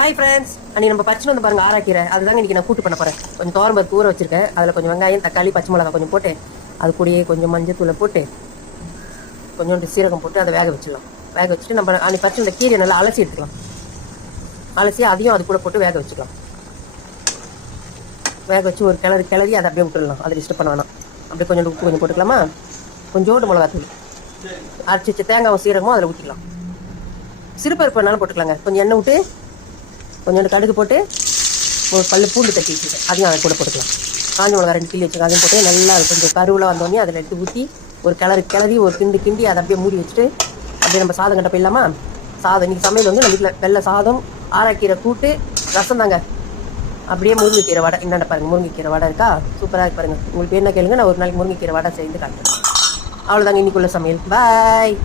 Hi friends, அன்றைக்கி நம்ம பச்சை வந்து பாருங்கள் ஆராக்கீரை. அதுதாங்க இன்றைக்கி நான் கூட்டு பண்ண போகிறேன். கொஞ்சம் தோரம்பருப்பு ஊற வச்சிருக்கேன். அதில் கொஞ்சம் வெங்காயம், தக்காளி, பச்சை மிளகாய் கொஞ்சம் போட்டு, அது கூடயே கொஞ்சம் மஞ்சத்தூளை போட்டு, கொஞ்சோண்டு சீரகம் போட்டு அதை வேக வச்சிடலாம். வேக வச்சுட்டு நம்ம அன்றைக்கி பச்சை இந்த கீரையை நல்லா அலசி எடுத்துக்கலாம். அலசி அதையும் அது கூட போட்டு வேக வச்சுக்கலாம். வேக வச்சு ஒரு கிளறி அதை அப்படியே விட்டுடலாம். அதை டிஸ்டர்ப் பண்ண வேணாம். அப்படியே கொஞ்சோண்டு உப்பு கொஞ்சம் போட்டுக்கலாமா, கொஞ்சோண்டு மிளகாத்தூள், அரைச்சி வச்சு தேங்காய் சீரகமும் அதில் ஊற்றிக்கலாம். சிறுபருப்பு வேணாலும் போட்டுக்கலாங்க. கொஞ்சம் எண்ணெய் விட்டு கொஞ்சோண்டு கடுகு போட்டு ஒரு பல்லு பூண்டு தட்டி வச்சுருக்கேன், அதையும் அதை கூட போட்டுக்கலாம். காஞ்ச மிளகா 2 கிள்ளி வச்சுருக்கேன், அதையும் போட்டு நல்லா கொஞ்சம் கருவில் வந்தோடனே அதில் எடுத்து ஊற்றி ஒரு கிளறி ஒரு கிண்டி அதை அப்படியே மூடி வச்சுட்டு அப்படியே நம்ம சாதம் கட்ட போயிடலாமா. சாதம் இன்றைக்கி சமையல் வந்து நம்ம வீட்டில் வெள்ளை சாதம், ஆராக்கீரை கூட்டு, ரசம் தாங்க. அப்படியே முருங்கைக்கீரை வடை என்னென்ன பாருங்கள். முருங்கைக்கீரை வடை இருக்கா, சூப்பராக இருக்கு பாருங்கள். உங்களுக்கு என்ன கேளுங்க, நான் ஒரு நாளைக்கு முருங்கைக்கீரை வடை செய்து காட்டுறேன். அவ்வளோதாங்க இன்றைக்குள்ள சமையல். பாய்.